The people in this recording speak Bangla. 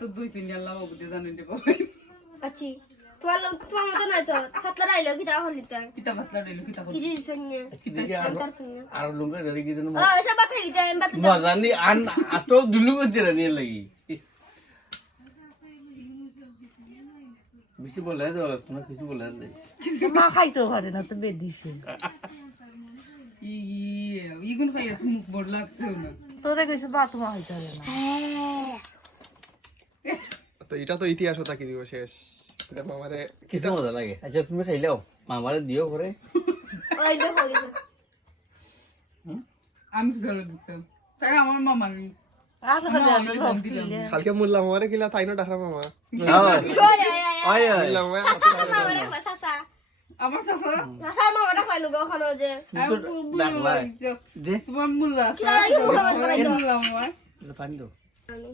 তো দুই চিনি আল্লাহ বুঝে জানেন রে বাবা আচ্ছা তোমার মতো নয় তো পাতলা রাইলো কিতা হলিতে কিতা পাতলা দিল কিতা কি জিনিস সঙ্গে তার সঙ্গে আর লুঙ্গা ধরে কি জানো ও সব বাতাই দিতে আমি বাতাই মজানি আন আত দুলু করতে রানি লাগি বেশি বলে দাও তুমি কিছু বলে দে মা খাইতে পারে না তো বেদিছে ইগুন খাইয়া তো মুখ বড় লাগছে না তোরে কইছে বা তোমা খাইতে পারে না তো এটা তো ইতিহাস হতা কি দিব শেষ এটা মামারে কিছু মজা লাগে আচ্ছা তুমি খাইলাও মামারে দিও করে ওই দেখো দেখো আমি চলে দিতাম তাই আমার মামা আর করে কালকে মুল্লা মামারে কিলা তাইনো ডাকরা মামা আয় আয় মুল্লা মামা সাসা মামা রাখলা সাসা আমার চাচা সাসা মামা রাখলাইলো ওখানে যে ডাকলাই দে তোমার মুল্লা কি লাগে মুখে বাজ করাইছো মুল্লা মামা পানি দাও আমি